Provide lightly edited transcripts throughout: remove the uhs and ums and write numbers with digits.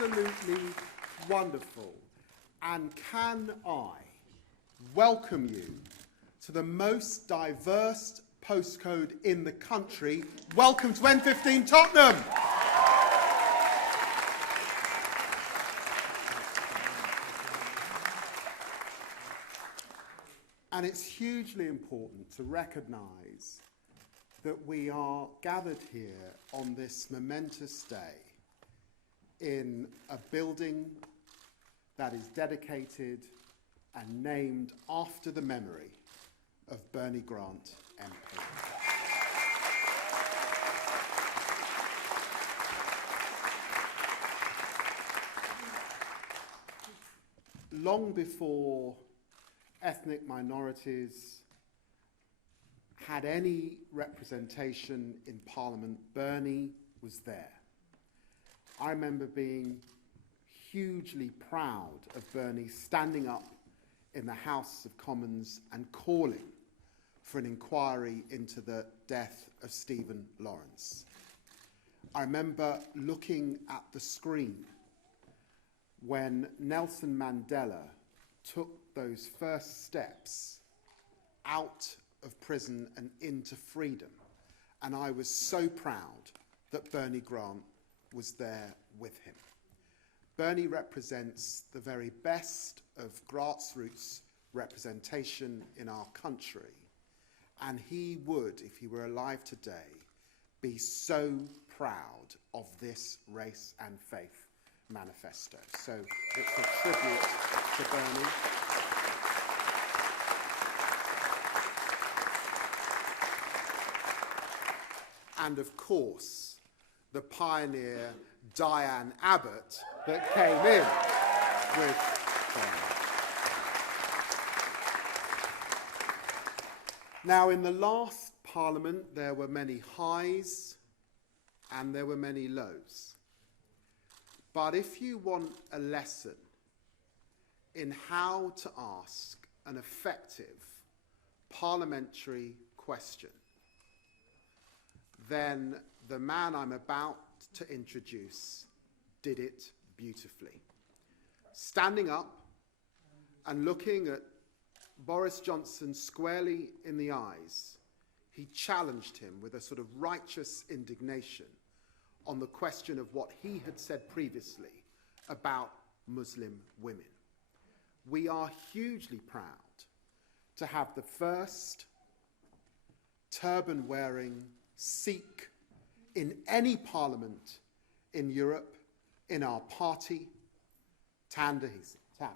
absolutely wonderful. And can I welcome you to the most diverse postcode in the country. Welcome to N15 Tottenham. And it's hugely important to recognise that we are gathered here on this momentous day in a building that is dedicated and named after the memory of Bernie Grant, MP. Long before ethnic minorities had any representation in Parliament, Bernie was there. I remember being hugely proud of Bernie standing up in the House of Commons and calling for an inquiry into the death of Stephen Lawrence. I remember looking at the screen when Nelson Mandela took those first steps out of prison and into freedom, and I was so proud that Bernie Grant was there with him. Bernie represents the very best of grassroots representation in our country, and he would, if he were alive today, be so proud of this Race and Faith Manifesto. So it's a tribute to Bernie. And of course, the pioneer Diane Abbott that came in with Bernie. Now, in the last Parliament, there were many highs and there were many lows. But if you want a lesson in how to ask an effective parliamentary question, then the man I'm about to introduce did it beautifully. Standing up and looking at Boris Johnson squarely in the eyes, he challenged him with a sort of righteous indignation on the question of what he had said previously about Muslim women. We are hugely proud to have the first turban-wearing Sikh in any parliament in Europe in our party, Tan Dahisi. Tan.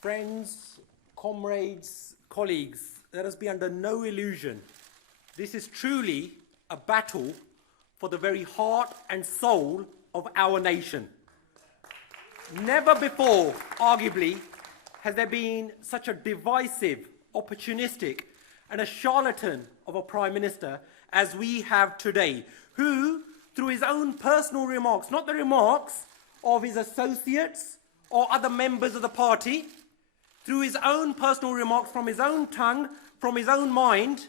Friends, comrades, colleagues, let us be under no illusion. This is truly a battle for the very heart and soul of our nation. Never before, arguably, has there been such a divisive, opportunistic, and a charlatan of a Prime Minister as we have today, who, through his own personal remarks, not the remarks of his associates or other members of the party, through his own personal remarks from his own tongue, from his own mind,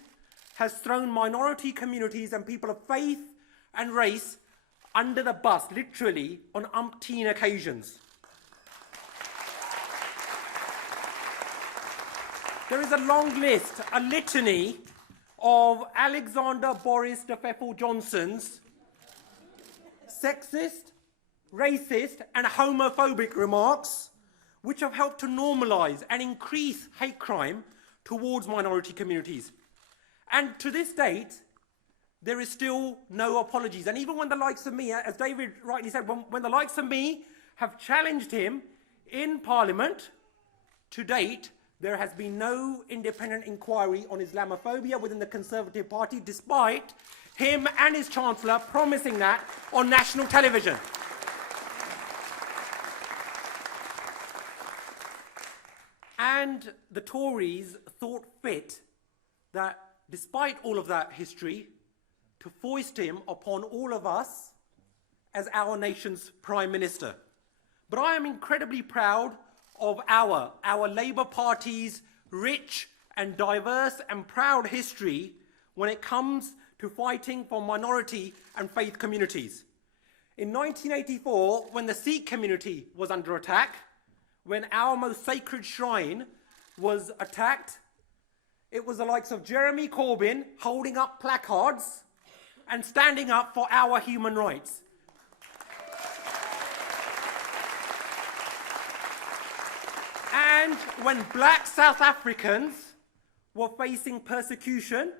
has thrown minority communities and people of faith and race under the bus, literally, on umpteen occasions. There is a long list, a litany of Alexander Boris de Pfeffel Johnson's sexist, racist, and homophobic remarks, which have helped to normalise and increase hate crime towards minority communities. And to this date, there is still no apologies. And even when the likes of me, as David rightly said, when the likes of me have challenged him in Parliament, to date, there has been no independent inquiry on Islamophobia within the Conservative Party, despite him and his Chancellor promising that on national television. And the Tories thought fit that, despite all of that history, to foist him upon all of us as our nation's Prime Minister. But I am incredibly proud of our Labour Party's rich and diverse and proud history when it comes to fighting for minority and faith communities. In 1984, when the Sikh community was under attack, when our most sacred shrine was attacked, it was the likes of Jeremy Corbyn holding up placards and standing up for our human rights. And when black South Africans were facing persecution,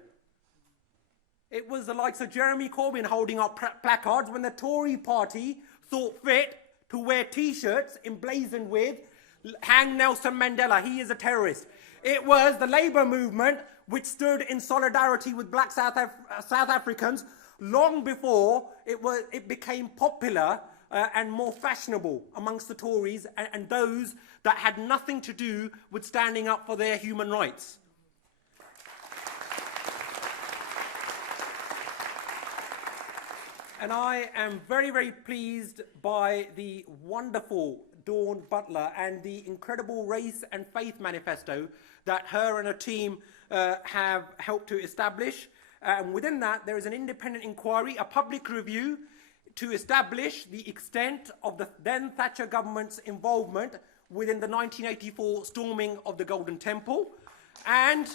it was the likes of Jeremy Corbyn holding up placards when the Tory party thought fit to wear T-shirts emblazoned with "Hang Nelson Mandela, he is a terrorist." It was the Labour movement which stood in solidarity with black South Africans long before it became popular and more fashionable amongst the Tories and those that had nothing to do with standing up for their human rights. And I am very, very pleased by the wonderful Dawn Butler and the incredible Race and Faith Manifesto that her and her team have helped to establish. And within that, there is an independent inquiry, a public review, to establish the extent of the then Thatcher government's involvement within the 1984 storming of the Golden Temple. And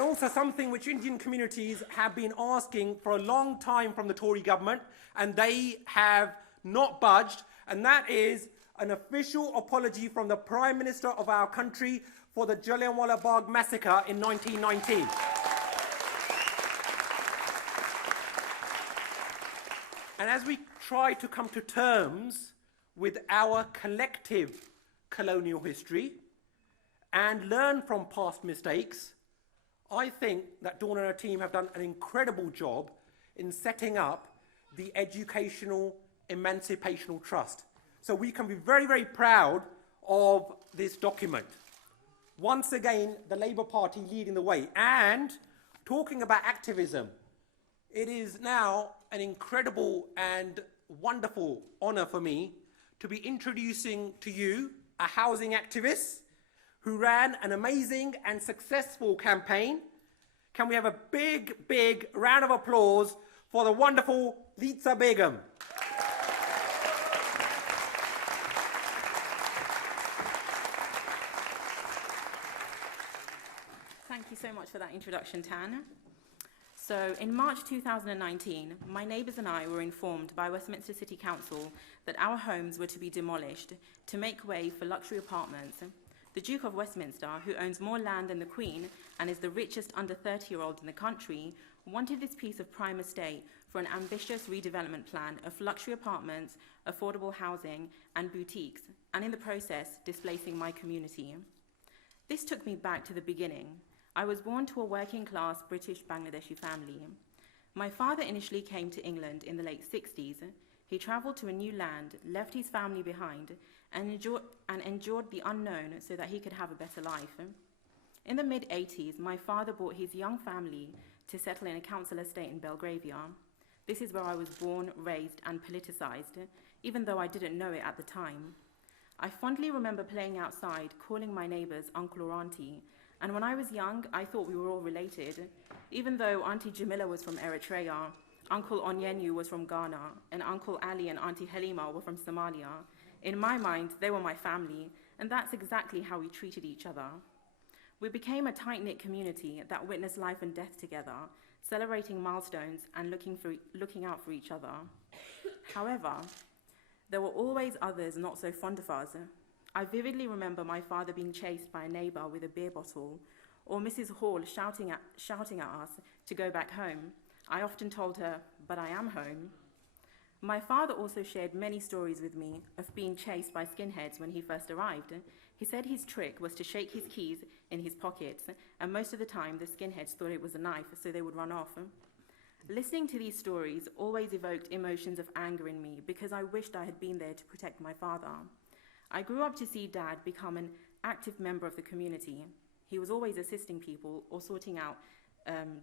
also something which Indian communities have been asking for a long time from the Tory government, and they have not budged, and that is an official apology from the Prime Minister of our country for the Jallianwala Bagh massacre in 1919. And as we try to come to terms with our collective colonial history and learn from past mistakes, I think that Dawn and her team have done an incredible job in setting up the Educational Emancipational Trust. So we can be very, very proud of this document. Once again, the Labour Party leading the way. And talking about activism, it is now an incredible and wonderful honour for me to be introducing to you a housing activist who ran an amazing and successful campaign. Can we have a big, big round of applause for the wonderful Litsa Begum? Thank you so much for that introduction, Tan. So, in March 2019, my neighbours and I were informed by Westminster City Council that our homes were to be demolished to make way for luxury apartments. The Duke of Westminster, who owns more land than the Queen and is the richest under 30-year-old in the country, wanted this piece of prime estate for an ambitious redevelopment plan of luxury apartments, affordable housing and boutiques, and in the process, displacing my community. This took me back to the beginning. I was born to a working-class British Bangladeshi family. My father initially came to England in the late 60s. He travelled to a new land, left his family behind, and endured the unknown so that he could have a better life. In the mid-80s, my father brought his young family to settle in a council estate in Belgravia. This is where I was born, raised, and politicised, even though I didn't know it at the time. I fondly remember playing outside, calling my neighbours uncle or auntie, and when I was young, I thought we were all related, even though Auntie Jamila was from Eritrea, Uncle Onyenyu was from Ghana, and Uncle Ali and Auntie Halima were from Somalia. In my mind, they were my family, and that's exactly how we treated each other. We became a tight-knit community that witnessed life and death together, celebrating milestones and looking out for each other. However, there were always others not so fond of us. I vividly remember my father being chased by a neighbour with a beer bottle, or Mrs. Hall shouting at us to go back home. I often told her, "But I am home." My father also shared many stories with me of being chased by skinheads when he first arrived. He said his trick was to shake his keys in his pockets, and most of the time the skinheads thought it was a knife, so they would run off. Listening to these stories always evoked emotions of anger in me because I wished I had been there to protect my father. I grew up to see Dad become an active member of the community. He was always assisting people or sorting out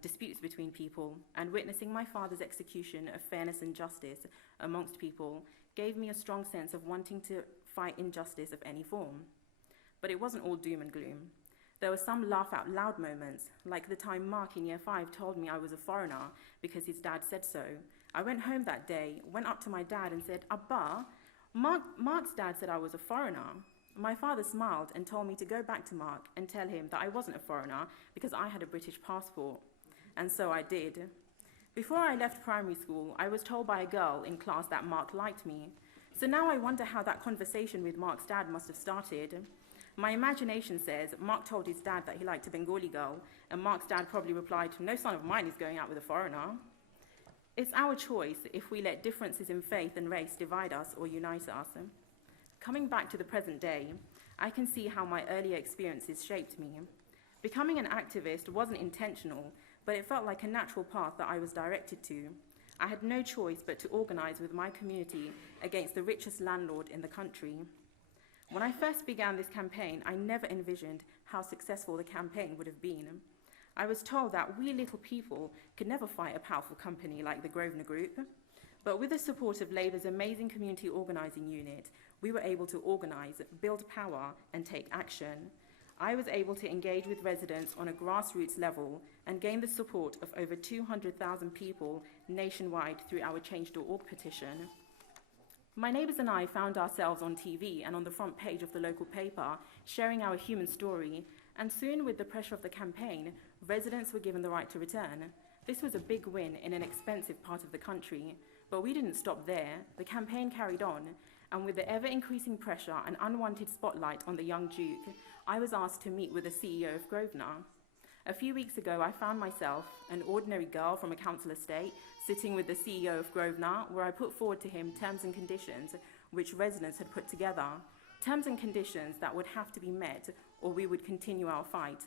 disputes between people, and witnessing my father's execution of fairness and justice amongst people gave me a strong sense of wanting to fight injustice of any form. but it wasn't all doom and gloom. There were some laugh out loud moments, like the time Mark in year 5 told me I was a foreigner because his dad said so. I went home that day, went up to my dad and said, Abba, Mark's dad said I was a foreigner. My father smiled and told me to go back to Mark and tell him that I wasn't a foreigner because I had a British passport. And so I did. Before I left primary school, I was told by a girl in class that Mark liked me. So now I wonder how that conversation with Mark's dad must have started. My imagination says Mark told his dad that he liked a Bengali girl, and Mark's dad probably replied, no son of mine is going out with a foreigner. It's our choice if we let differences in faith and race divide us or unite us. Coming back to the present day, I can see how my earlier experiences shaped me. Becoming an activist wasn't intentional, but it felt like a natural path that I was directed to. I had no choice but to organise with my community against the richest landlord in the country. When I first began this campaign, I never envisioned how successful the campaign would have been. I was told that we little people could never fight a powerful company like the Grosvenor Group. But with the support of Labour's amazing community organising unit, we were able to organise, build power and take action. I was able to engage with residents on a grassroots level and gain the support of over 200,000 people nationwide through our Change.org petition. My neighbours and I found ourselves on TV and on the front page of the local paper, sharing our human story, and soon with the pressure of the campaign, residents were given the right to return. This was a big win in an expensive part of the country, but we didn't stop there. The campaign carried on, and with the ever-increasing pressure and unwanted spotlight on the young Duke, I was asked to meet with the CEO of Grosvenor. A few weeks ago, I found myself, an ordinary girl from a council estate, sitting with the CEO of Grosvenor, where I put forward to him terms and conditions which residents had put together, terms and conditions that would have to be met or we would continue our fight.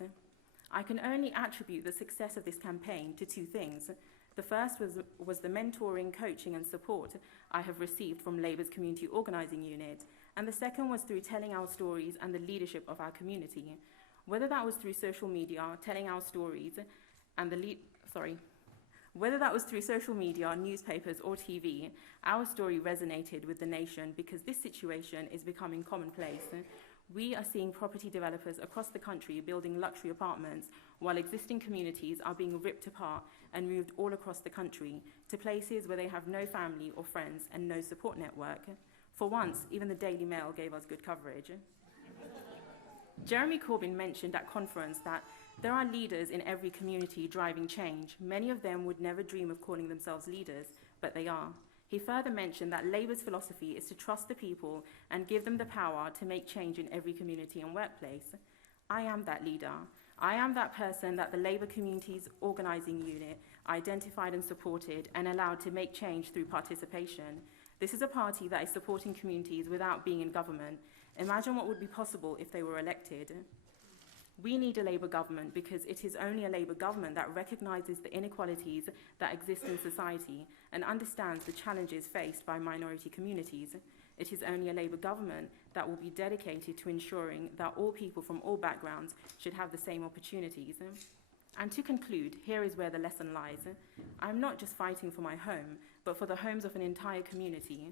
I can only attribute the success of this campaign to two things. The first was the mentoring, coaching and support I have received from Labour's community organising unit, and the second was through telling our stories and the leadership of our community. Whether that was through social media, telling our stories, and whether that was through social media, newspapers or TV, our story resonated with the nation because this situation is becoming commonplace. We are seeing property developers across the country building luxury apartments while existing communities are being ripped apart and moved all across the country to places where they have no family or friends and no support network. For once, even the Daily Mail gave us good coverage. Jeremy Corbyn mentioned at conference that there are leaders in every community driving change. Many of them would never dream of calling themselves leaders, but they are. He further mentioned that Labour's philosophy is to trust the people and give them the power to make change in every community and workplace. I am that leader. I am that person that the Labour Communities Organising Unit identified and supported and allowed to make change through participation. This is a party that is supporting communities without being in government. Imagine what would be possible if they were elected. We need a Labour government because it is only a Labour government that recognises the inequalities that exist in society and understands the challenges faced by minority communities. It is only a Labour government that will be dedicated to ensuring that all people from all backgrounds should have the same opportunities. And to conclude, here is where the lesson lies. I am not just fighting for my home, but for the homes of an entire community.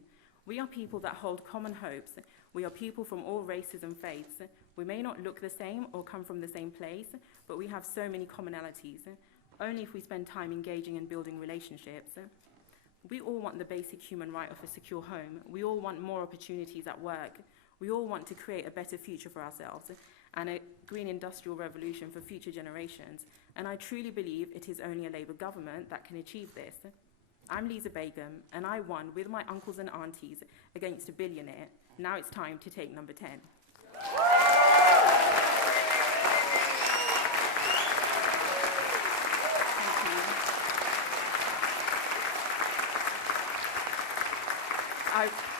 We are people that hold common hopes. We are people from all races and faiths. We may not look the same or come from the same place, but we have so many commonalities, only if we spend time engaging and building relationships. We all want the basic human right of a secure home. We all want more opportunities at work. We all want to create a better future for ourselves and a green industrial revolution for future generations. And I truly believe it is only a Labour government that can achieve this. I'm Lisa Begum, and I won with my uncles and aunties against a billionaire. Now it's time to take number 10.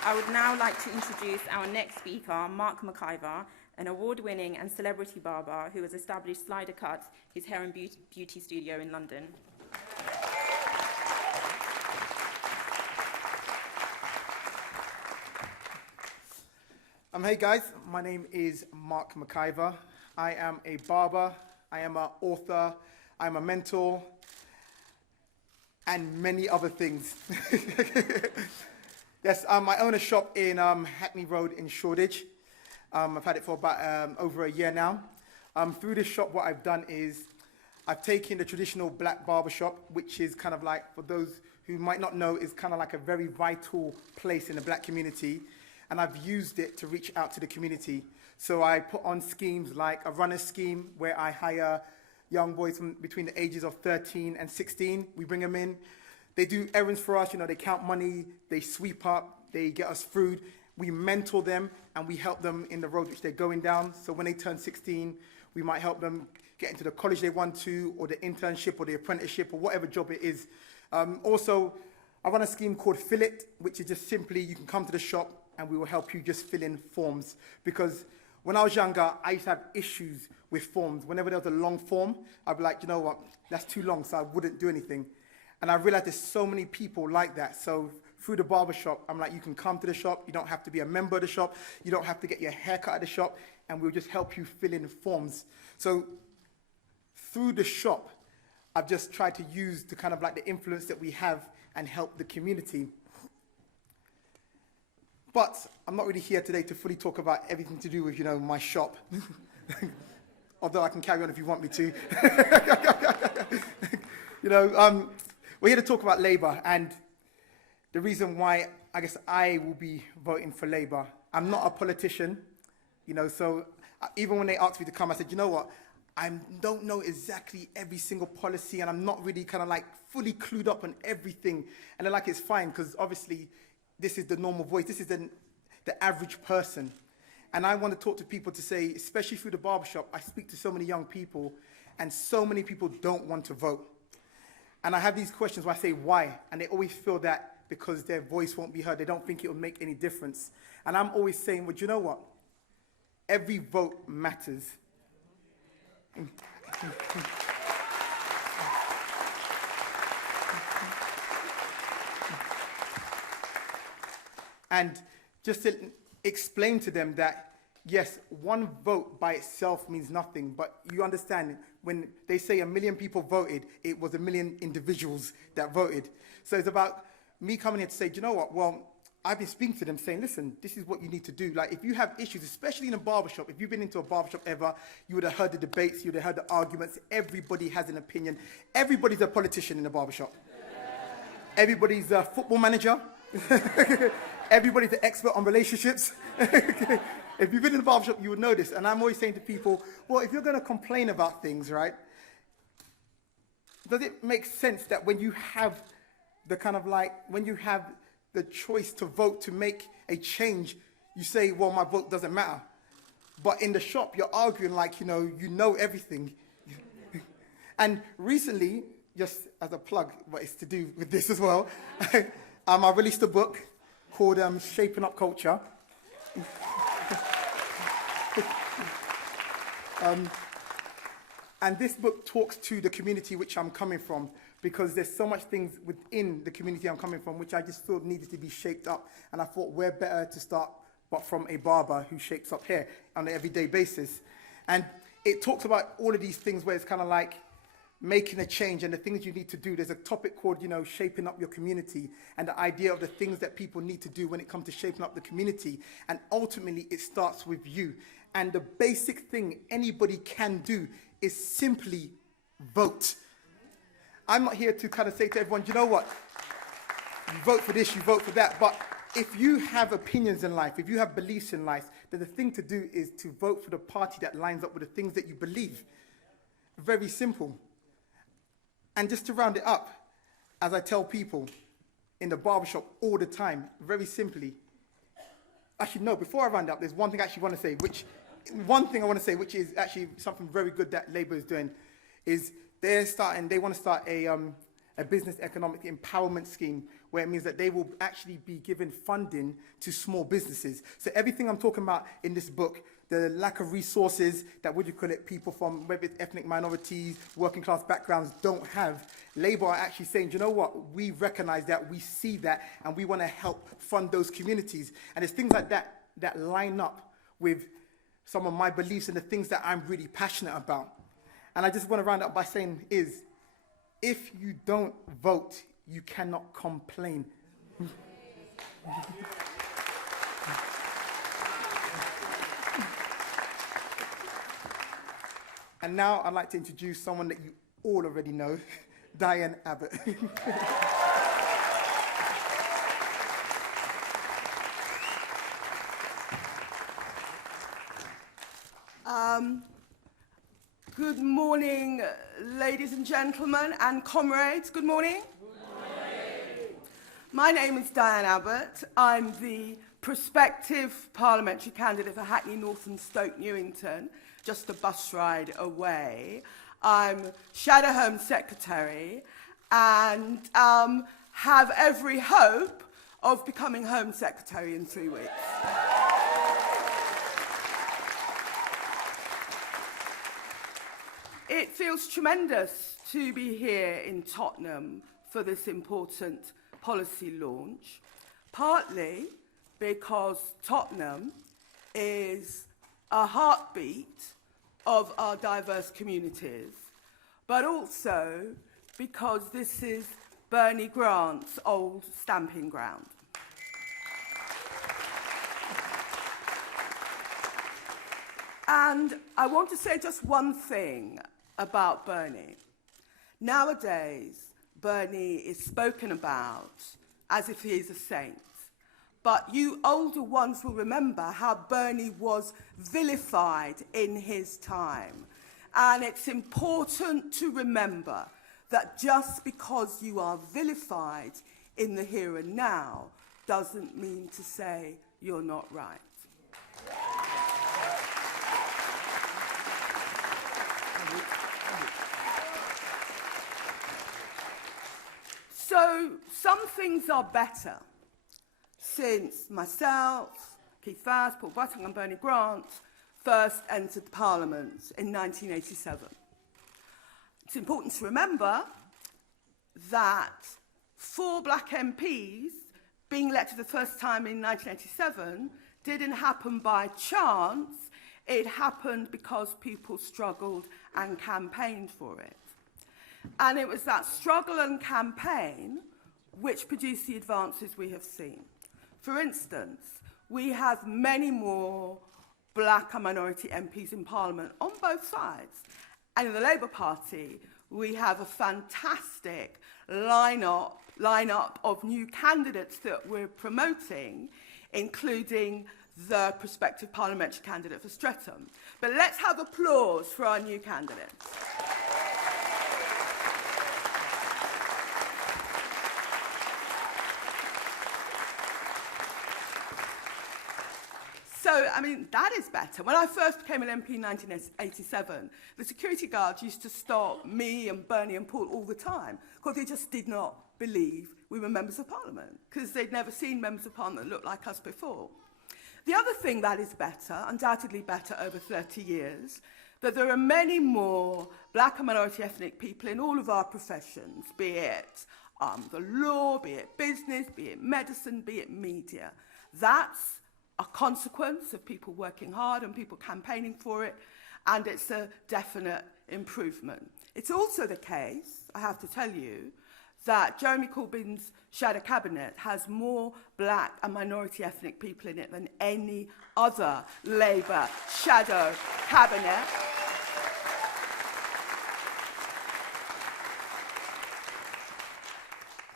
I would now like to introduce our next speaker, Mark McIver, an award-winning and celebrity barber who has established Slider Cuts, his hair and beauty studio in London. Hey guys, my name is Mark McIver. I am a barber, I am an author, I'm a mentor, and many other things. Yes, I own a shop in Hackney Road in Shoreditch. I've had it for about over a year now. Through this shop, what I've done is I've taken the traditional black barbershop, which is kind of like, for those who might not know, is kind of like a very vital place in the black community. And I've used it to reach out to the community. So I put on schemes like a runner scheme where I hire young boys from between the ages of 13 and 16. We bring them in. They do errands for us. You know, they count money, they sweep up, they get us food. We mentor them and we help them in the road which they're going down. So when they turn 16, we might help them get into the college they want to, or the internship or the apprenticeship or whatever job it is. Also, I run a scheme called Fill It, which is just simply you can come to the shop and we will help you just fill in forms. Because when I was younger, I used to have issues with forms. Whenever there was a long form, I'd be like, you know what, that's too long, so I wouldn't do anything. And I realized there's so many people like that. So through the barbershop, I'm like, you can come to the shop, you don't have to be a member of the shop, you don't have to get your hair cut at the shop, and we'll just help you fill in forms. So through the shop, I've just tried to use the kind of like the influence that we have and help the community. But I'm not really here today to fully talk about everything to do with, you know, my shop. Although I can carry on if you want me to. You know, we're here to talk about Labour, and the reason why I guess I will be voting for Labour. I'm not a politician, you know, so even when they asked me to come, I said, you know what, I don't know exactly every single policy, and I'm not really kind of like fully clued up on everything. And they're like, it's fine, because obviously this is the normal voice, this is the average person. And I want to talk to people to say, especially through the barbershop, I speak to so many young people, and so many people don't want to vote. And I have these questions where I say, why? And they always feel that because their voice won't be heard, they don't think it will make any difference. And I'm always saying, well, you know what? Every vote matters. And just to explain to them that, yes, one vote by itself means nothing, but you understand when they say 1 million people voted, it was 1 million individuals that voted. So it's about me coming here to say, do you know what? Well, I've been speaking to them saying, listen, this is what you need to do. Like, if you have issues, especially in a barbershop, if you've been into a barbershop ever, you would have heard the debates, you would have heard the arguments. Everybody has an opinion. Everybody's a politician in a barbershop. Everybody's a football manager. Everybody's an expert on relationships. If you've been in a barbershop, you would know this. And I'm always saying to people, well, if you're going to complain about things, right, does it make sense that when you have the kind of like, when you have the choice to vote to make a change, you say, well, my vote doesn't matter. But in the shop, you're arguing like, you know everything. And recently, just as a plug, but it's to do with this as well, I released a book called Shaping Up Culture. And this book talks to the community which I'm coming from, because there's so much things within the community I'm coming from which I just feel needed to be shaped up. And I thought, where better to start but from a barber who shapes up hair on an everyday basis. And it talks about all of these things where it's kind of like making a change and the things you need to do. There's a topic called, shaping up your community, and the idea of the things that people need to do when it comes to shaping up the community. And ultimately, it starts with you. And the basic thing anybody can do is simply vote. I'm not here to kind of say to everyone, you know what, you vote for this, you vote for that. But if you have opinions in life, if you have beliefs in life, then the thing to do is to vote for the party that lines up with the things that you believe. Very simple. And just to round it up, as I tell people in the barbershop all the time, very simply, actually, no, before I round up, there's one thing I actually want to say, which is actually something very good that Labour is doing, is they want to start a business economic empowerment scheme, where it means that they will actually be giving funding to small businesses. So everything I'm talking about in this book, the lack of resources that, people from whether it's ethnic minorities, working class backgrounds don't have, Labour are actually saying, you know what, we recognise that, we see that, and we want to help fund those communities. And it's things like that that line up with some of my beliefs and the things that I'm really passionate about. And I just want to round up by saying is, if you don't vote, you cannot complain. And now I'd like to introduce someone that you all already know, Diane Abbott. Good morning, ladies and gentlemen and comrades. Good morning. Good morning. My name is Diane Abbott. I'm the prospective parliamentary candidate for Hackney North and Stoke Newington, just a bus ride away. I'm Shadow Home Secretary and have every hope of becoming Home Secretary in 3 weeks. It feels tremendous to be here in Tottenham for this important policy launch, partly because Tottenham is a heartbeat of our diverse communities, but also because this is Bernie Grant's old stamping ground. And I want to say just one thing about Bernie. Nowadays, Bernie is spoken about as if he is a saint. But you older ones will remember how Bernie was vilified in his time. And it's important to remember that just because you are vilified in the here and now doesn't mean to say you're not right. So some things are better since myself, Keith Fast, Paul Butting and Bernie Grant first entered Parliament in 1987. It's important to remember that 4 black MPs being elected the first time in 1987 didn't happen by chance. It happened because people struggled and campaigned for it. And it was that struggle and campaign which produced the advances we have seen. For instance, we have many more black and minority MPs in Parliament on both sides. And in the Labour Party, we have a fantastic lineup of new candidates that we're promoting, including the prospective parliamentary candidate for Streatham. But let's have applause for our new candidates. So, I mean, that is better. When I first became an MP in 1987, the security guards used to stop me and Bernie and Paul all the time because they just did not believe we were members of Parliament because they'd never seen members of Parliament that looked like us before. The other thing that is better, undoubtedly better over 30 years, that there are many more black and minority ethnic people in all of our professions, be it the law, be it business, be it medicine, be it media. That's a consequence of people working hard and people campaigning for it, and it's a definite improvement. It's also the case, I have to tell you, that Jeremy Corbyn's shadow cabinet has more black and minority ethnic people in it than any other Labour shadow cabinet.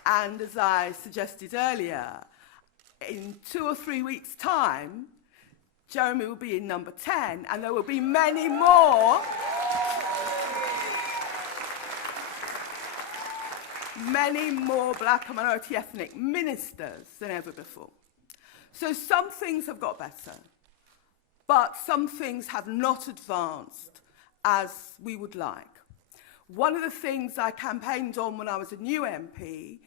And as I suggested earlier, in 2 or 3 weeks' time, Jeremy will be in number 10, and there will be many more black and minority ethnic ministers than ever before. So some things have got better, but some things have not advanced as we would like. One of the things I campaigned on when I was a new MP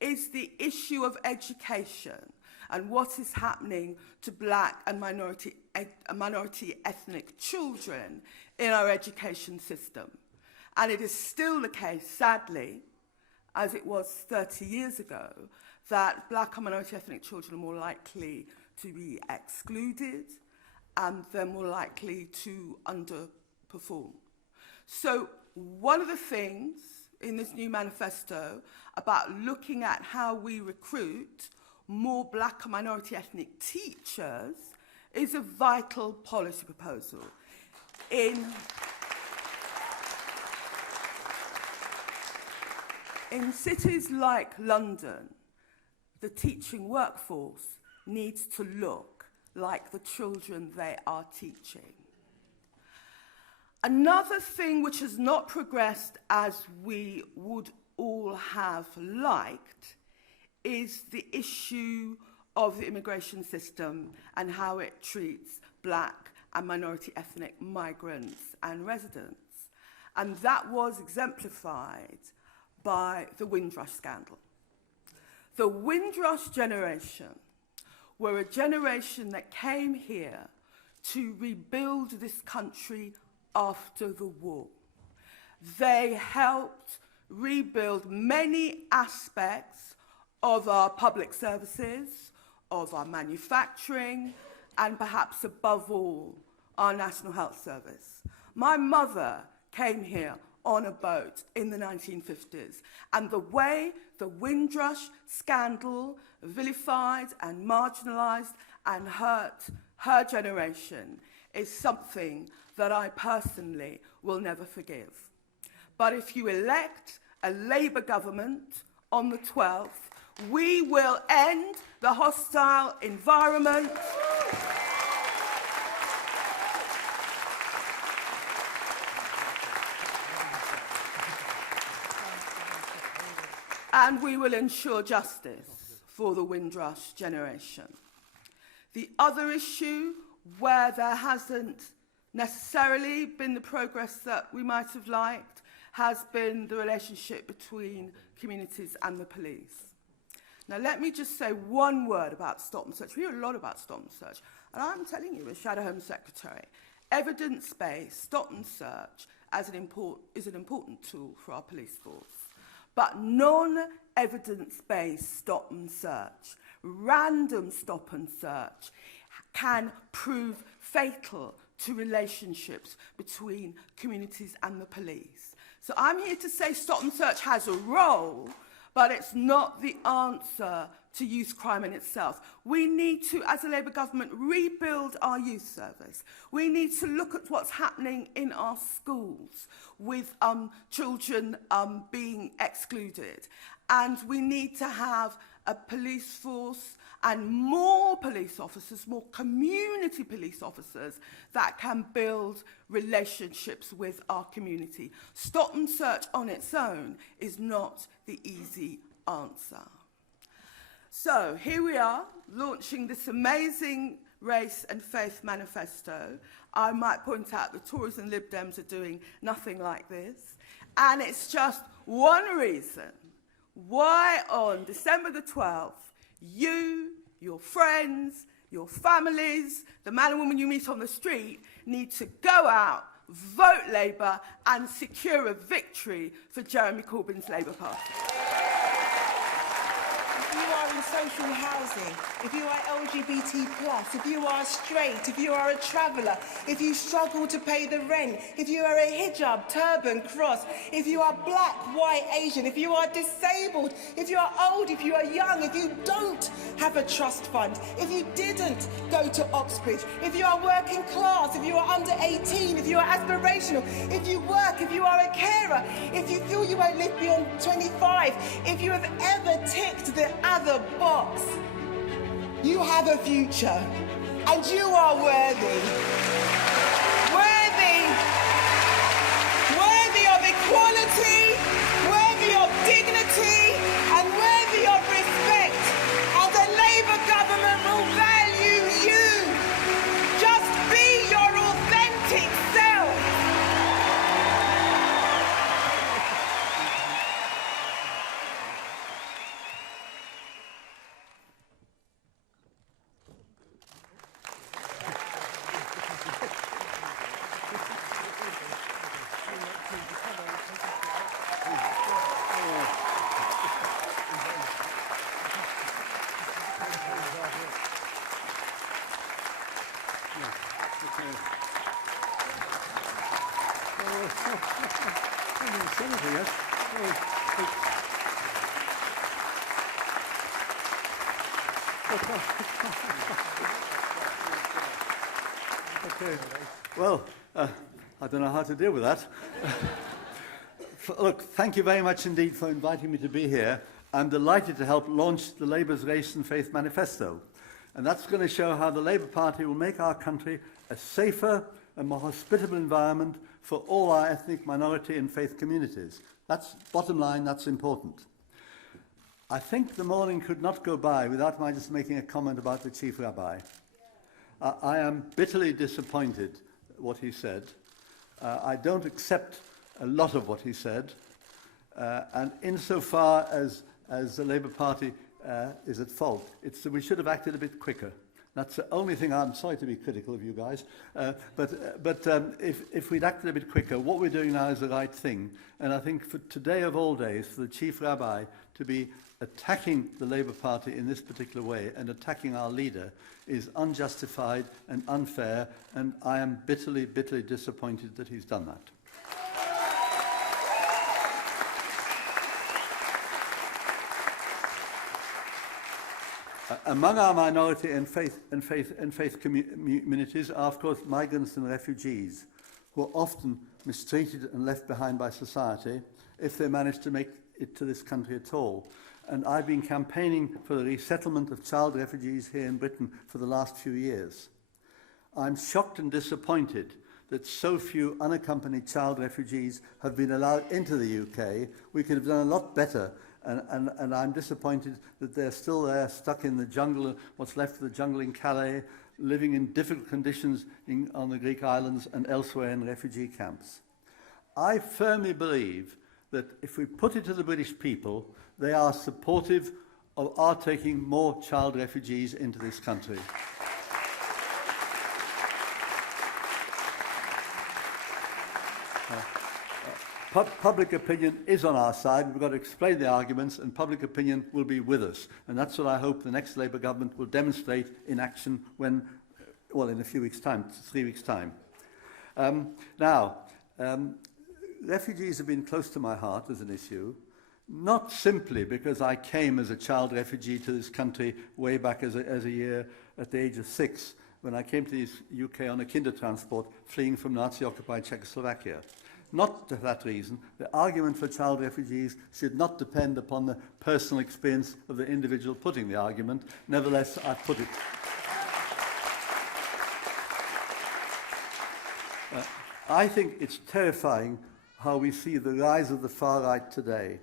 is the issue of education and what is happening to black and minority ethnic children in our education system. And it is still the case, sadly, as it was 30 years ago, that black and minority ethnic children are more likely to be excluded and they're more likely to underperform. So one of the things in this new manifesto about looking at how we recruit more black and minority ethnic teachers is a vital policy proposal. In cities like London, the teaching workforce needs to look like the children they are teaching. Another thing which has not progressed as we would all have liked is the issue of the immigration system and how it treats black and minority ethnic migrants and residents. And that was exemplified by the Windrush scandal. The Windrush generation were a generation that came here to rebuild this country after the war. They helped rebuild many aspects of our public services, of our manufacturing, and perhaps above all, our National Health Service. My mother came here on a boat in the 1950s, and the way the Windrush scandal vilified and marginalised and hurt her generation is something that I personally will never forgive. But if you elect a Labour government on the 12th, we will end the hostile environment. And we will ensure justice for the Windrush generation. The other issue where there hasn't necessarily been the progress that we might have liked has been the relationship between communities and the police. Now, let me just say one word about Stop and Search. We hear a lot about Stop and Search, and I'm telling you, as Shadow Home Secretary, evidence-based Stop and Search is an important tool for our police force. But non-evidence-based stop and search, random stop and search, can prove fatal to relationships between communities and the police. So I'm here to say stop and search has a role, but it's not the answer to youth crime in itself. We need to, as a Labour government, rebuild our youth service. We need to look at what's happening in our schools with children being excluded. And we need to have a police force and more police officers, more community police officers that can build relationships with our community. Stop and search on its own is not the easy answer. So here we are, launching this amazing Race and Faith Manifesto. I might point out the Tories and Lib Dems are doing nothing like this. And it's just one reason why on December the 12th, you, your friends, your families, the man and woman you meet on the street need to go out, vote Labour and secure a victory for Jeremy Corbyn's Labour Party. If you are in social housing, if you are LGBT+, if you are straight, if you are a traveller, if you struggle to pay the rent, if you are a hijab, turban, cross, if you are black, white, Asian, if you are disabled, if you are old, if you are young, if you don't have a trust fund, if you didn't go to Oxbridge, if you are working class, if you are under 18, if you are aspirational, if you work, if you are a carer, if you feel you won't live beyond 25, if you have ever ticked the other box, you have a future and you are worthy. Worthy of equality, worthy of dignity and worthy of respect. And the Labour government will value you. Just be your authentic self. Okay. Well, I don't know how to deal with that. Look, thank you very much indeed for inviting me to be here. I'm delighted to help launch the Labour's Race Faith Manifesto. And that's going to show how the Labour Party will make our country a safer and more hospitable environment for all our ethnic minority and faith communities. That's bottom line, that's important. I think the morning could not go by without my just making a comment about the Chief Rabbi. I am bitterly disappointed what he said. I don't accept a lot of what he said. And insofar as the Labour Party is at fault, it's that we should have acted a bit quicker. That's the only thing. I'm sorry to be critical of you guys, but if we'd acted a bit quicker, what we're doing now is the right thing. And I think for today of all days, for the Chief Rabbi to be attacking the Labour Party in this particular way and attacking our leader is unjustified and unfair, and I am bitterly, bitterly disappointed that he's done that. Among our minority and faith communities are, of course, migrants and refugees, who are often mistreated and left behind by society if they manage to make it to this country at all. And I've been campaigning for the resettlement of child refugees here in Britain for the last few years. I'm shocked and disappointed that so few unaccompanied child refugees have been allowed into the UK. We could have done a lot better. And I'm disappointed that they're still there, stuck in the jungle, what's left of the jungle in Calais, living in difficult conditions on the Greek islands and elsewhere in refugee camps. I firmly believe that if we put it to the British people, they are supportive of our taking more child refugees into this country. Public opinion is on our side. We've got to explain the arguments, and public opinion will be with us. And that's what I hope the next Labour government will demonstrate in action when, well, in a few weeks' time, 3 weeks' time. Refugees have been close to my heart as an issue, not simply because I came as a child refugee to this country way back as a year at the age of 6, when I came to the UK on a kinder transport fleeing from Nazi-occupied Czechoslovakia. Not for that reason. The argument for child refugees should not depend upon the personal experience of the individual putting the argument. Nevertheless, I put it. I think it's terrifying how we see the rise of the far right today.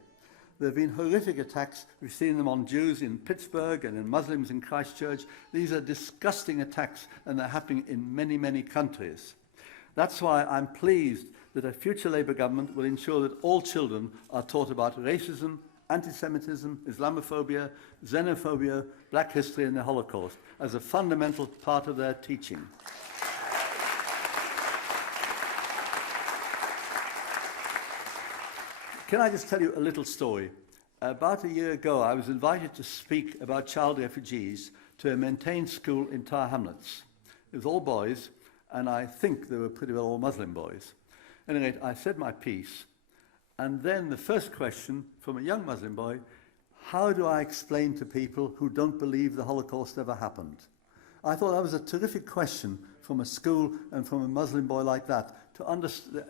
There have been horrific attacks. We've seen them on Jews in Pittsburgh and in Muslims in Christchurch. These are disgusting attacks, and they're happening in many, many countries. That's why I'm pleased that a future Labour government will ensure that all children are taught about racism, anti-Semitism, Islamophobia, xenophobia, black history and the Holocaust as a fundamental part of their teaching. Can I just tell you a little story? About a year ago, I was invited to speak about child refugees to a maintained school in Tower Hamlets. It was all boys, and I think they were pretty well all Muslim boys. Anyway, I said my piece, and then the first question from a young Muslim boy, how do I explain to people who don't believe the Holocaust ever happened? I thought that was a terrific question from a school and from a Muslim boy like that.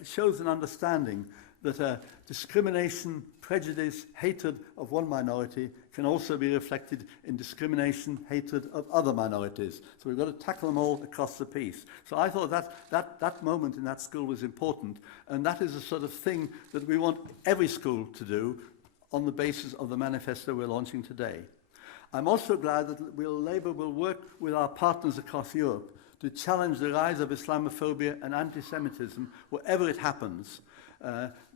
Shows an understanding that discrimination, prejudice, hatred of one minority can also be reflected in discrimination, hatred of other minorities. So we've got to tackle them all across the piece. So I thought that moment in that school was important, and that is the sort of thing that we want every school to do on the basis of the manifesto we're launching today. I'm also glad that Labour will work with our partners across Europe to challenge the rise of Islamophobia and anti-Semitism wherever it happens.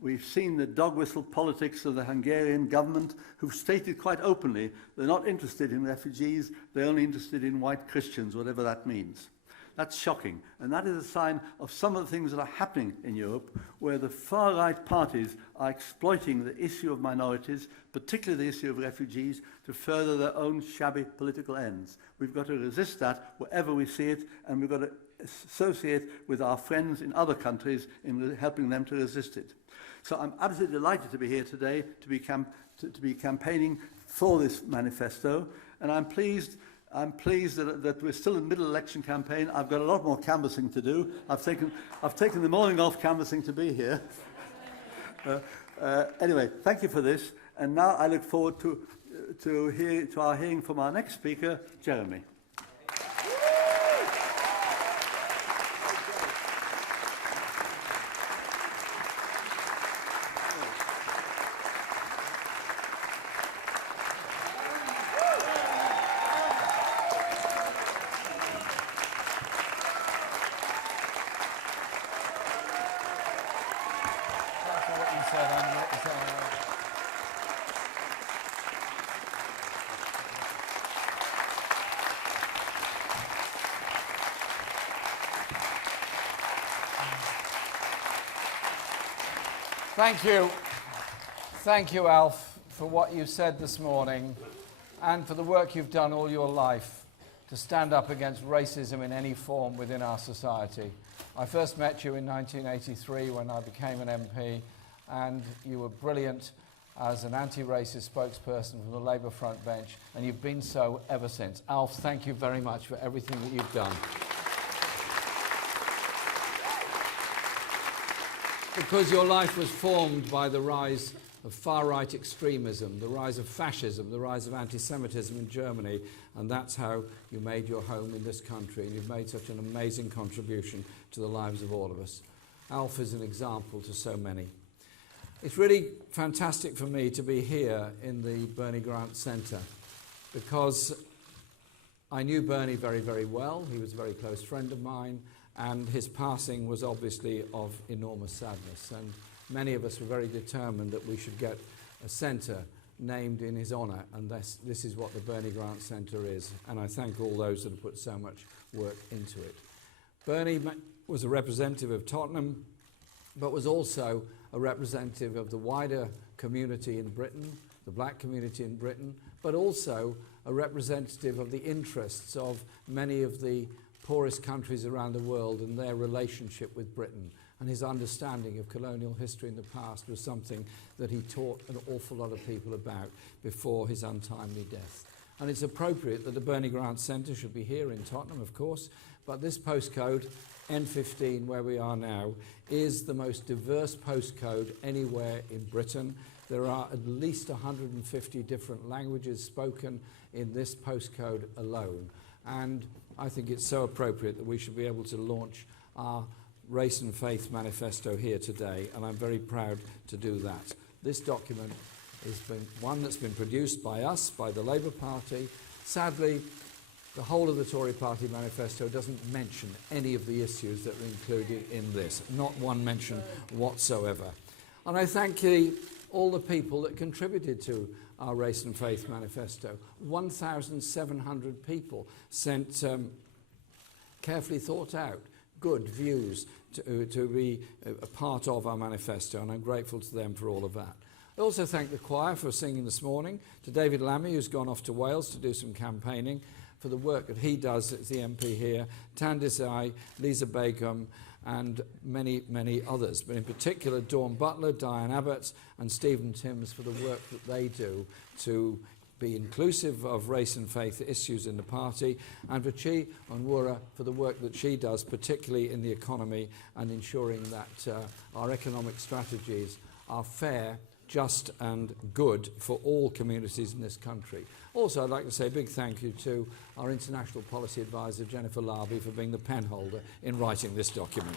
We've seen the dog whistle politics of the Hungarian government, who've stated quite openly they're not interested in refugees, they're only interested in white Christians, whatever that means. That's shocking, and that is a sign of some of the things that are happening in Europe, where the far-right parties are exploiting the issue of minorities, particularly the issue of refugees, to further their own shabby political ends. We've got to resist that wherever we see it, and we've got to associate with our friends in other countries in helping them to resist it. So I'm absolutely delighted to be here today, to be campaigning for this manifesto, and I'm pleased that we're still in the middle of the election campaign. I've got a lot more canvassing to do. I've taken the morning off canvassing to be here. Anyway, thank you for this. And now I look forward to our hearing from our next speaker, Jeremy. Thank you. Thank you, Alf, for what you said this morning and for the work you've done all your life to stand up against racism in any form within our society. I first met you in 1983 when I became an MP, and you were brilliant as an anti-racist spokesperson from the Labour front bench, and you've been so ever since. Alf, thank you very much for everything that you've done. Because your life was formed by the rise of far-right extremism, the rise of fascism, the rise of anti-Semitism in Germany, and that's how you made your home in this country, and you've made such an amazing contribution to the lives of all of us. Alf is an example to so many. It's really fantastic for me to be here in the Bernie Grant Centre, because I knew Bernie very, very well. He was a very close friend of mine, and his passing was obviously of enormous sadness. And many of us were very determined that we should get a centre named in his honour, and this is what the Bernie Grant Centre is. And I thank all those that have put so much work into it. Bernie was a representative of Tottenham, but was also a representative of the wider community in Britain, the black community in Britain, but also a representative of the interests of many of the poorest countries around the world and their relationship with Britain. And his understanding of colonial history in the past was something that he taught an awful lot of people about before his untimely death. And it's appropriate that the Bernie Grant Centre should be here in Tottenham, of course, but this postcode, N15, where we are now, is the most diverse postcode anywhere in Britain. There are at least 150 different languages spoken in this postcode alone. And I think it's so appropriate that we should be able to launch our Race and Faith Manifesto here today, and I'm very proud to do that. This document has been one that's been produced by us, by the Labour Party. Sadly, the whole of the Tory Party manifesto doesn't mention any of the issues that are included in this, not one mention whatsoever. And I thank all the people that contributed to our Race and Faith Manifesto. 1,700 people sent carefully thought out, good views to be a part of our manifesto, and I'm grateful to them for all of that. I also thank the choir for singing this morning, to David Lammy, who's gone off to Wales to do some campaigning, for the work that he does as the MP here, Tandis I, Lisa Bacon, and many, many others. But in particular, Dawn Butler, Diane Abbott, and Stephen Timms for the work that they do to be inclusive of race and faith issues in the party, and Vichi Onwurah for the work that she does, particularly in the economy and ensuring that our economic strategies are fair, just and good for all communities in this country. Also, I'd like to say a big thank you to our international policy advisor, Jennifer Larby, for being the pen holder in writing this document.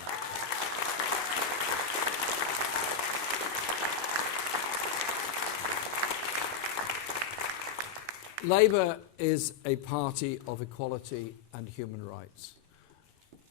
Labour is a party of equality and human rights.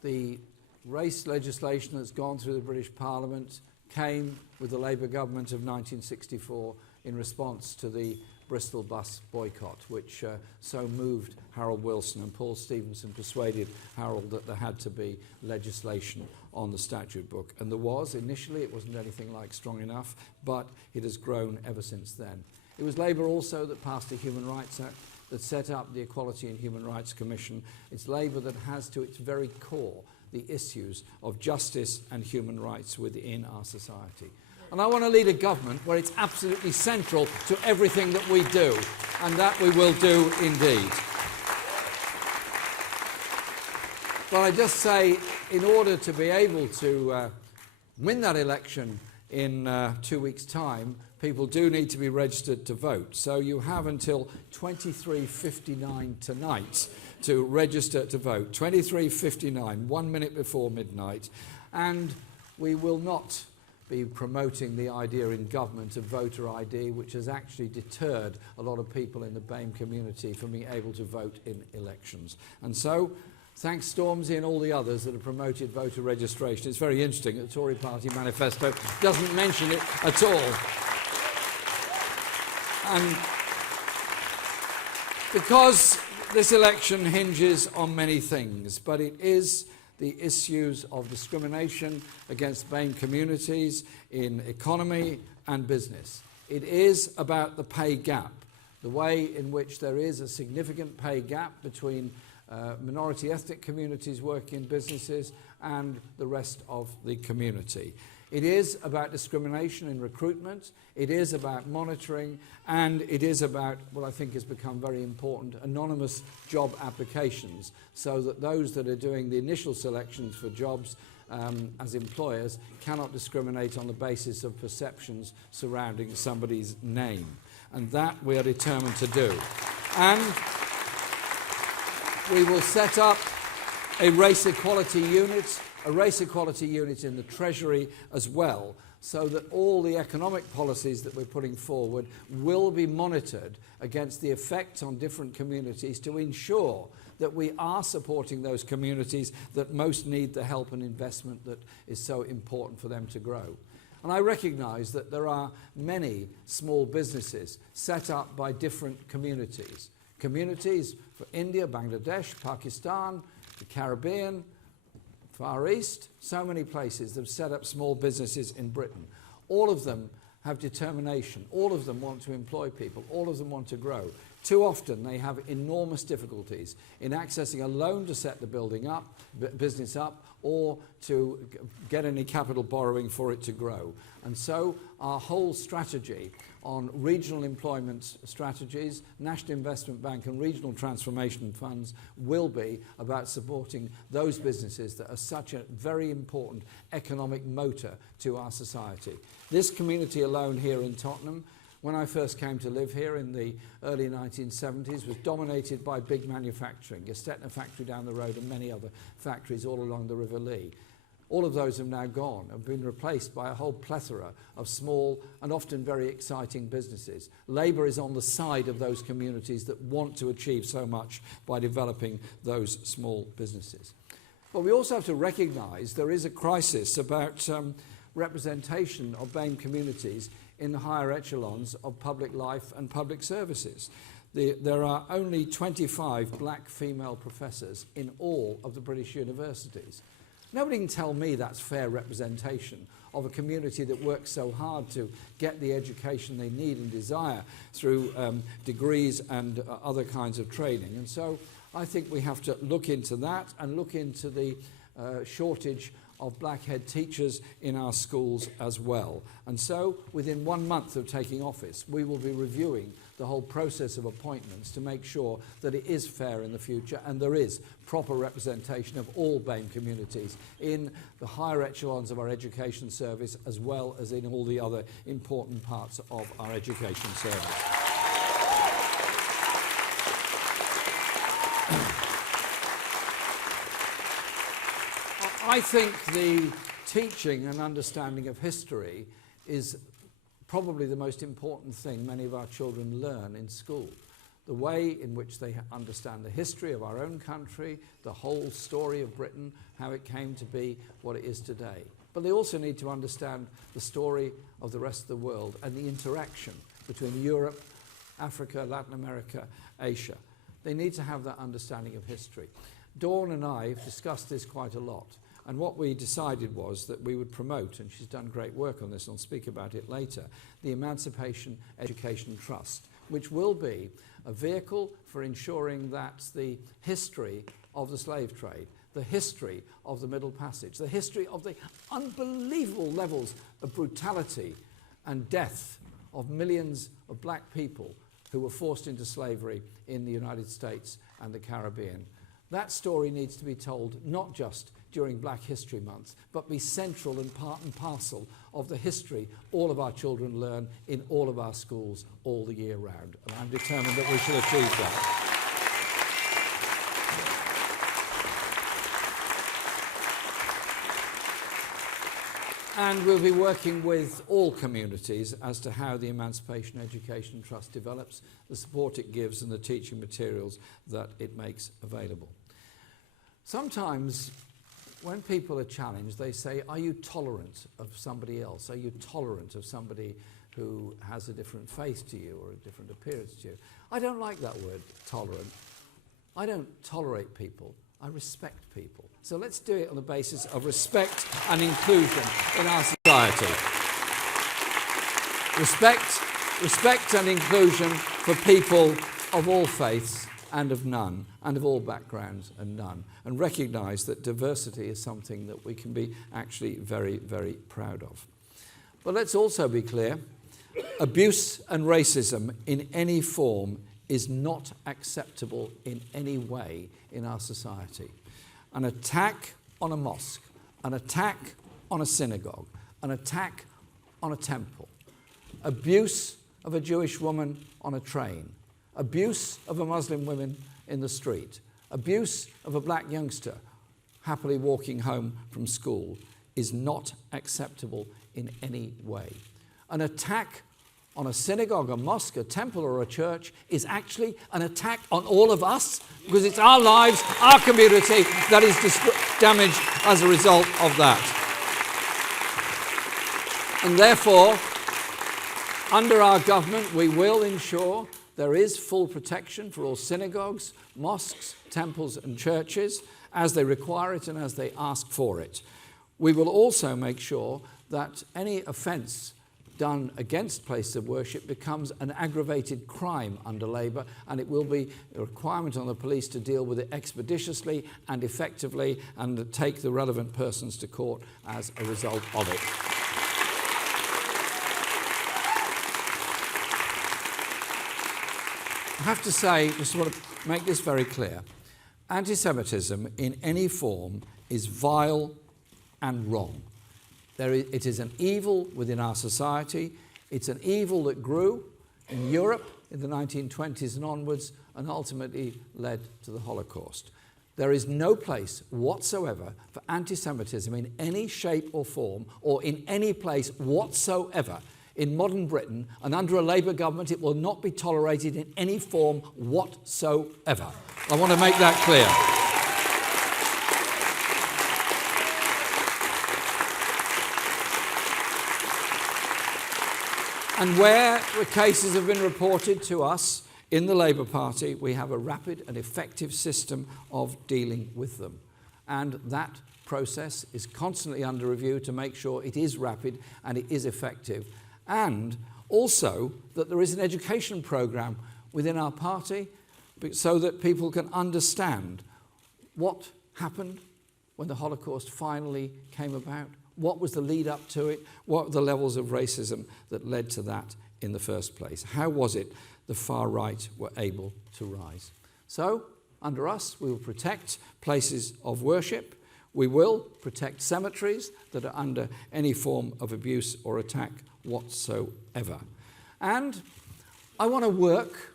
The race legislation that's gone through the British Parliament came with the Labour government of 1964 in response to the Bristol bus boycott, which so moved Harold Wilson, and Paul Stephenson persuaded Harold that there had to be legislation on the statute book. And there was. Initially, it wasn't anything like strong enough, but it has grown ever since then. It was Labour also that passed the Human Rights Act, that set up the Equality and Human Rights Commission. It's Labour that has to its very core the issues of justice and human rights within our society. And I want to lead a government where it's absolutely central to everything that we do, and that we will do indeed. But I just say, in order to be able to win that election in 2 weeks' time, people do need to be registered to vote. So you have until 23:59 tonight to register to vote. 23:59, 1 minute before midnight. And we will not be promoting the idea in government of voter ID, which has actually deterred a lot of people in the BAME community from being able to vote in elections. And so, thanks Stormzy and all the others that have promoted voter registration. It's very interesting that the Tory party manifesto doesn't mention it at all. And because this election hinges on many things, but it is the issues of discrimination against BAME communities in economy and business. It is about the pay gap, the way in which there is a significant pay gap between minority ethnic communities working in businesses and the rest of the community. It is about discrimination in recruitment, it is about monitoring, and it is about what I think has become very important, anonymous job applications, so that those that are doing the initial selections for jobs as employers cannot discriminate on the basis of perceptions surrounding somebody's name. And that we are determined to do. And we will set up a race equality unit in the Treasury as well, so that all the economic policies that we're putting forward will be monitored against the effect on different communities to ensure that we are supporting those communities that most need the help and investment that is so important for them to grow. And I recognise that there are many small businesses set up by different communities. Communities for India, Bangladesh, Pakistan, the Caribbean, Far East, so many places that have set up small businesses in Britain. All of them have determination. All of them want to employ people. All of them want to grow. Too often they have enormous difficulties in accessing a loan to set the business up, or to get any capital borrowing for it to grow. And so our whole strategy on regional employment strategies, National Investment Bank and regional transformation funds will be about supporting those businesses that are such a very important economic motor to our society. This community alone here in Tottenham, when I first came to live here in the early 1970s, was dominated by big manufacturing, Gestetner factory down the road and many other factories all along the River Lee. All of those have now gone and been replaced by a whole plethora of small and often very exciting businesses. Labour is on the side of those communities that want to achieve so much by developing those small businesses. But we also have to recognise there is a crisis about representation of BAME communities in the higher echelons of public life and public services. There are only 25 black female professors in all of the British universities. Nobody can tell me that's fair representation of a community that works so hard to get the education they need and desire through degrees and other kinds of training. And so I think we have to look into that and look into the shortage of black head teachers in our schools as well. And so within 1 month of taking office, we will be reviewing the whole process of appointments to make sure that it is fair in the future and there is proper representation of all BAME communities in the higher echelons of our education service, as well as in all the other important parts of our education service. I think the teaching and understanding of history is probably the most important thing many of our children learn in school. The way in which they understand the history of our own country, the whole story of Britain, how it came to be what it is today. But they also need to understand the story of the rest of the world and the interaction between Europe, Africa, Latin America, Asia. They need to have that understanding of history. Dawn and I have discussed this quite a lot. And what we decided was that we would promote, and she's done great work on this, and I'll speak about it later, the Emancipation Education Trust, which will be a vehicle for ensuring that the history of the slave trade, the history of the Middle Passage, the history of the unbelievable levels of brutality and death of millions of black people who were forced into slavery in the United States and the Caribbean. That story needs to be told not just during Black History Month, but be central and part and parcel of the history all of our children learn in all of our schools all the year round. And I'm determined that we shall achieve that. And we'll be working with all communities as to how the Emancipation Education Trust develops, the support it gives and the teaching materials that it makes available. Sometimes when people are challenged, they say, are you tolerant of somebody else? Are you tolerant of somebody who has a different faith to you or a different appearance to you? I don't like that word, tolerant. I don't tolerate people. I respect people. So let's do it on the basis of respect and inclusion in our society. Respect and inclusion for people of all faiths and of none, and of all backgrounds and none, and recognise that diversity is something that we can be actually very, very proud of. But let's also be clear, abuse and racism in any form is not acceptable in any way in our society. An attack on a mosque, an attack on a synagogue, an attack on a temple, abuse of a Jewish woman on a train, abuse of a Muslim woman in the street, abuse of a black youngster happily walking home from school is not acceptable in any way. An attack on a synagogue, a mosque, a temple or a church is actually an attack on all of us, because it's our lives, our community that is damaged as a result of that. And therefore, under our government, we will ensure there is full protection for all synagogues, mosques, temples and churches as they require it and as they ask for it. We will also make sure that any offence done against places of worship becomes an aggravated crime under Labour, and it will be a requirement on the police to deal with it expeditiously and effectively and take the relevant persons to court as a result of it. I have to say, just want to make this very clear, anti-Semitism in any form is vile and wrong. It is an evil within our society. It's an evil that grew in Europe in the 1920s and onwards and ultimately led to the Holocaust. There is no place whatsoever for anti-Semitism in any shape or form or in any place whatsoever in modern Britain, and under a Labour government it will not be tolerated in any form whatsoever. I want to make that clear. And where the cases have been reported to us in the Labour Party, we have a rapid and effective system of dealing with them. And that process is constantly under review to make sure it is rapid and it is effective. And also that there is an education programme within our party so that people can understand what happened when the Holocaust finally came about. What was the lead up to it? What were the levels of racism that led to that in the first place? How was it the far right were able to rise? So, under us, we will protect places of worship. We will protect cemeteries that are under any form of abuse or attack whatsoever. And I want to work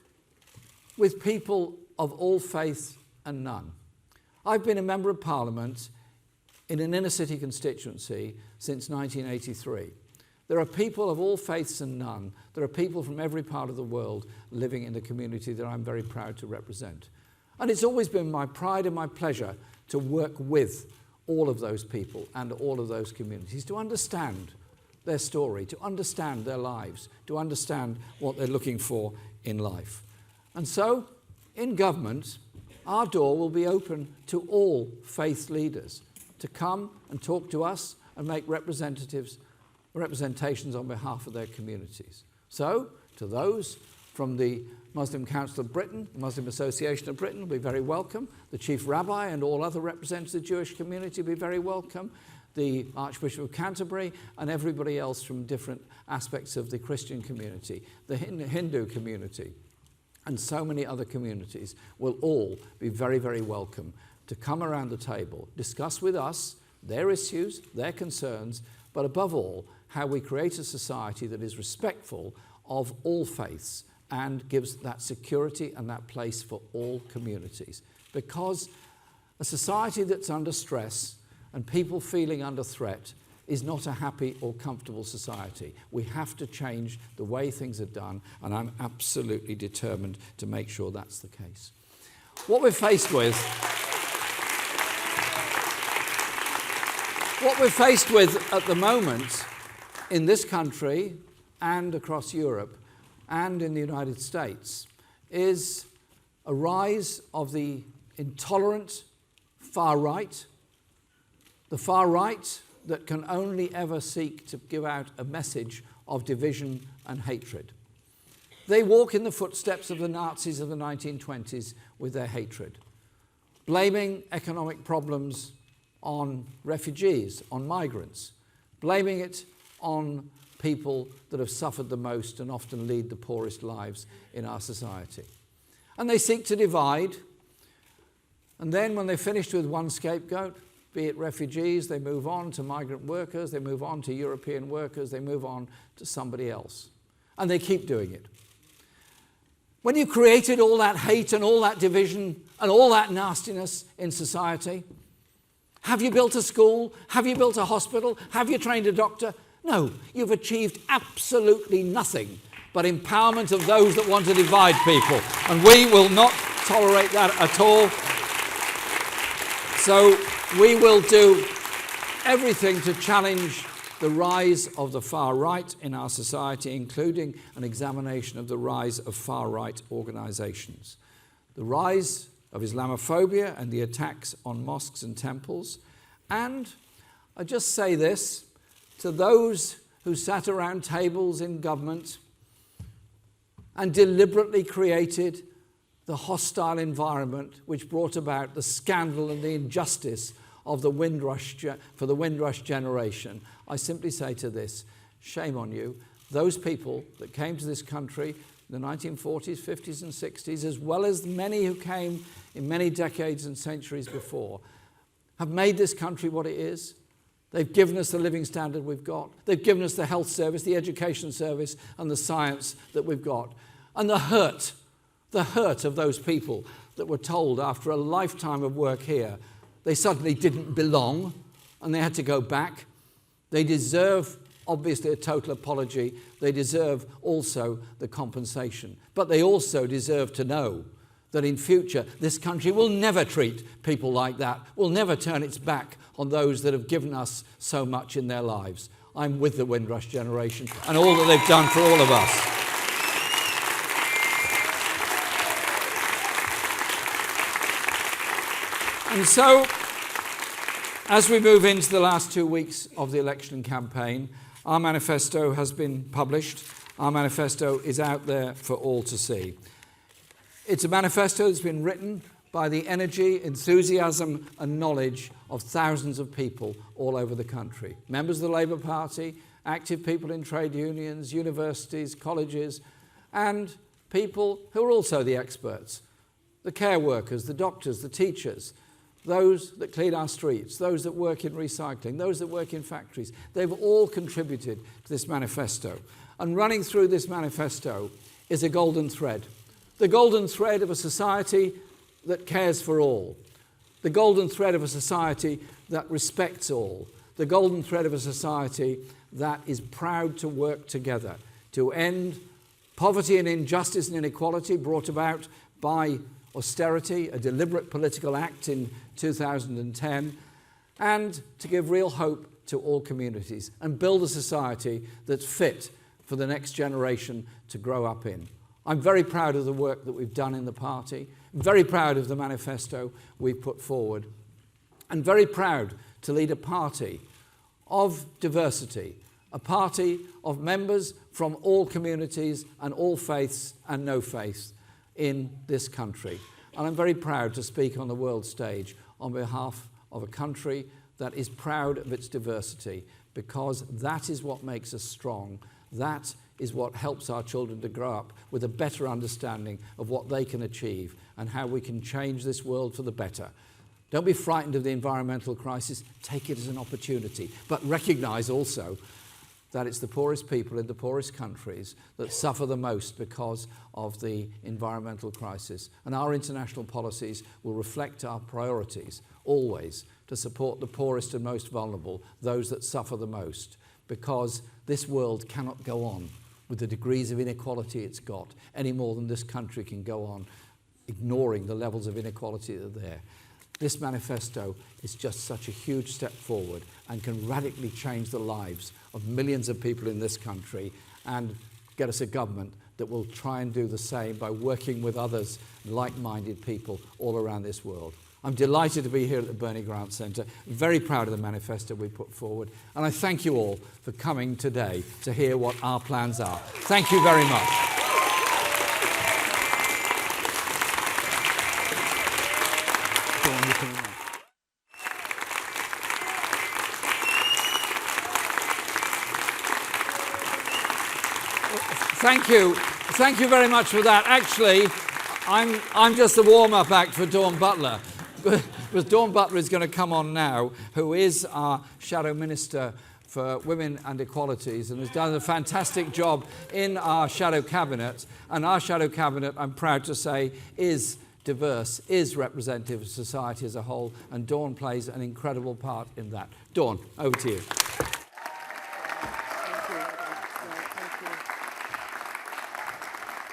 with people of all faiths and none. I've been a member of Parliament in an inner city constituency since 1983. There are people of all faiths and none. There are people from every part of the world living in the community that I'm very proud to represent. And it's always been my pride and my pleasure to work with all of those people and all of those communities, to understand their story, to understand their lives, to understand what they're looking for in life. And so, in government, our door will be open to all faith leaders to come and talk to us and make representations on behalf of their communities. So, to those from the Muslim Council of Britain, the Muslim Association of Britain will be very welcome. The Chief Rabbi and all other representatives of the Jewish community will be very welcome. The Archbishop of Canterbury and everybody else from different aspects of the Christian community, the Hindu community, and so many other communities will all be very, very welcome to come around the table, discuss with us their issues, their concerns, but above all, how we create a society that is respectful of all faiths and gives that security and that place for all communities. Because a society that's under stress and people feeling under threat is not a happy or comfortable society. We have to change the way things are done, and I'm absolutely determined to make sure that's the case. What we're faced with at the moment in this country and across Europe and in the United States is a rise of the intolerant far right, the far right that can only ever seek to give out a message of division and hatred. They walk in the footsteps of the Nazis of the 1920s with their hatred, blaming economic problems on refugees, on migrants, blaming it on people that have suffered the most and often lead the poorest lives in our society. And they seek to divide, and then when they're finished with one scapegoat, be it refugees, they move on to migrant workers, they move on to European workers, they move on to somebody else. And they keep doing it. When you created all that hate and all that division and all that nastiness in society, have you built a school? Have you built a hospital? Have you trained a doctor? No, you've achieved absolutely nothing but empowerment of those that want to divide people. And we will not tolerate that at all. So we will do everything to challenge the rise of the far right in our society, including an examination of the rise of far right organisations. The rise of Islamophobia and the attacks on mosques and temples. And I just say this to those who sat around tables in government and deliberately created the hostile environment which brought about the scandal and the injustice of the Windrush for the Windrush generation. I simply say to this, shame on you. Those people that came to this country in the 1940s, 50s and 60s, as well as many who came in many decades and centuries before, have made this country what it is. They've given us the living standard we've got. They've given us the health service, the education service, and the science that we've got. And the hurt of those people that were told after a lifetime of work here, they suddenly didn't belong and they had to go back. They deserve, obviously, a total apology. They deserve also the compensation. But they also deserve to know that in future this country will never treat people like that, will never turn its back on those that have given us so much in their lives. I'm with the Windrush generation and all that they've done for all of us. And so, as we move into the last 2 weeks of the election campaign, our manifesto has been published. Our manifesto is out there for all to see. It's a manifesto that's been written by the energy, enthusiasm and knowledge of thousands of people all over the country. Members of the Labour Party, active people in trade unions, universities, colleges, and people who are also the experts. The care workers, the doctors, the teachers, those that clean our streets, those that work in recycling, those that work in factories. They've all contributed to this manifesto. And running through this manifesto is a golden thread. The golden thread of a society that cares for all. The golden thread of a society that respects all. The golden thread of a society that is proud to work together to end poverty and injustice and inequality brought about by austerity, a deliberate political act in 2010, and to give real hope to all communities and build a society that's fit for the next generation to grow up in. I'm very proud of the work that we've done in the party, very proud of the manifesto we've put forward, and very proud to lead a party of diversity, a party of members from all communities and all faiths and no faiths in this country. And I'm very proud to speak on the world stage on behalf of a country that is proud of its diversity, because that is what makes us strong. That is what helps our children to grow up with a better understanding of what they can achieve and how we can change this world for the better. Don't be frightened of the environmental crisis. Take it as an opportunity. But recognise also that it's the poorest people in the poorest countries that suffer the most because of the environmental crisis. And our international policies will reflect our priorities, always, to support the poorest and most vulnerable, those that suffer the most, because this world cannot go on with the degrees of inequality it's got, any more than this country can go on ignoring the levels of inequality that are there. This manifesto is just such a huge step forward and can radically change the lives of millions of people in this country and get us a government that will try and do the same by working with others, like-minded people all around this world. I'm delighted to be here at the Bernie Grant Centre, very proud of the manifesto we put forward, and I thank you all for coming today to hear what our plans are. Thank you very much. Thank you very much for that. Actually, I'm just a warm-up act for Dawn Butler. Because Dawn Butler is going to come on now, who is our Shadow Minister for Women and Equalities and has done a fantastic job in our Shadow Cabinet. And our Shadow Cabinet, I'm proud to say, is diverse, is representative of society as a whole, and Dawn plays an incredible part in that. Dawn, over to you.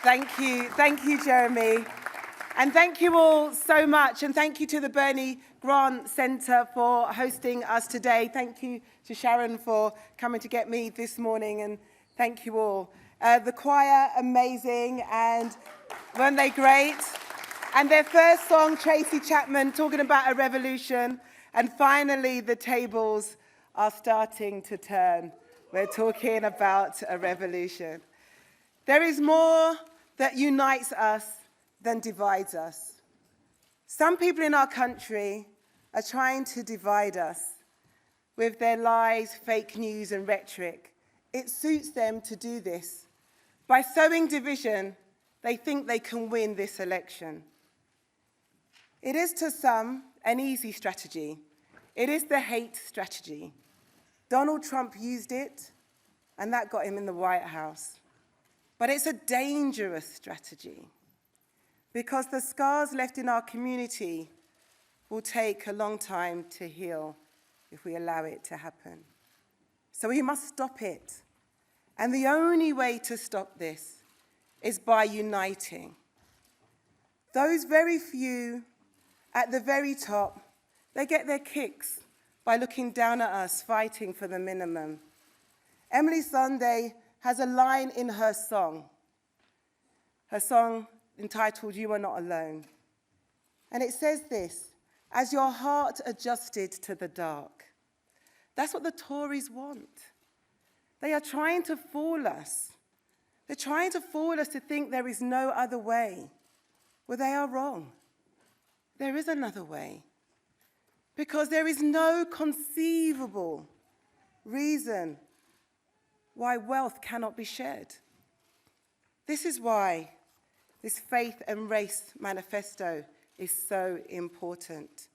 Thank you, Jeremy. And thank you all so much. And thank you to the Bernie Grant Centre for hosting us today. Thank you to Sharon for coming to get me this morning. And thank you all. The choir, amazing. And weren't they great? And their first song, Tracy Chapman, talking about a revolution. And finally, the tables are starting to turn. We're talking about a revolution. There is more that unites us than divides us. Some people in our country are trying to divide us with their lies, fake news, and rhetoric. It suits them to do this. By sowing division, they think they can win this election. It is to some an easy strategy. It is the hate strategy. Donald Trump used it, and that got him in the White House. But it's a dangerous strategy because the scars left in our community will take a long time to heal if we allow it to happen. So we must stop it. And the only way to stop this is by uniting. Those very few at the very top, they get their kicks by looking down at us fighting for the minimum. Emily Sunday has a line in her song entitled You Are Not Alone. And it says this: as your heart adjusted to the dark. That's what the Tories want. They are trying to fool us. They're trying to fool us to think there is no other way. Well, they are wrong. There is another way. Because there is no conceivable reason why wealth cannot be shared. This is why this Faith and Race Manifesto is so important.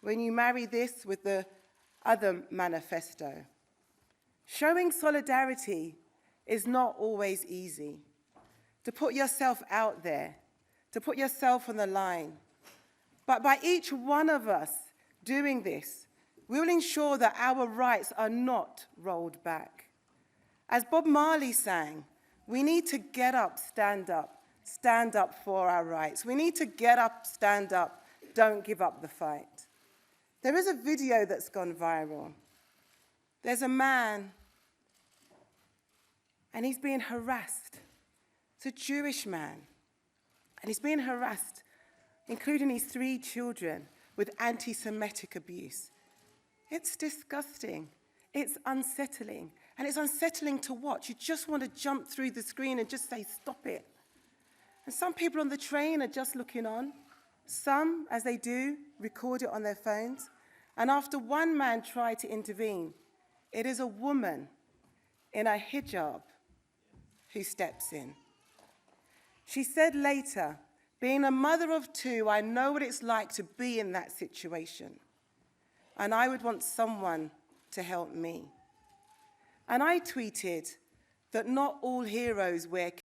When you marry this with the other manifesto, showing solidarity is not always easy. To put yourself out there, to put yourself on the line. But by each one of us doing this, we will ensure that our rights are not rolled back. As Bob Marley sang, we need to get up, stand up for our rights. We need to get up, stand up, don't give up the fight. There is a video that's gone viral. There's a man, and he's being harassed. It's a Jewish man, and he's being harassed, including his 3 children, with anti-Semitic abuse. It's disgusting. It's unsettling. And it's unsettling to watch. You just want to jump through the screen and just say, stop it. And some people on the train are just looking on. Some, as they do, record it on their phones. And after one man tried to intervene, it is a woman in a hijab who steps in. She said later, Being a mother of two, I know what it's like to be in that situation. And I would want someone to help me. And I tweeted that not all heroes wear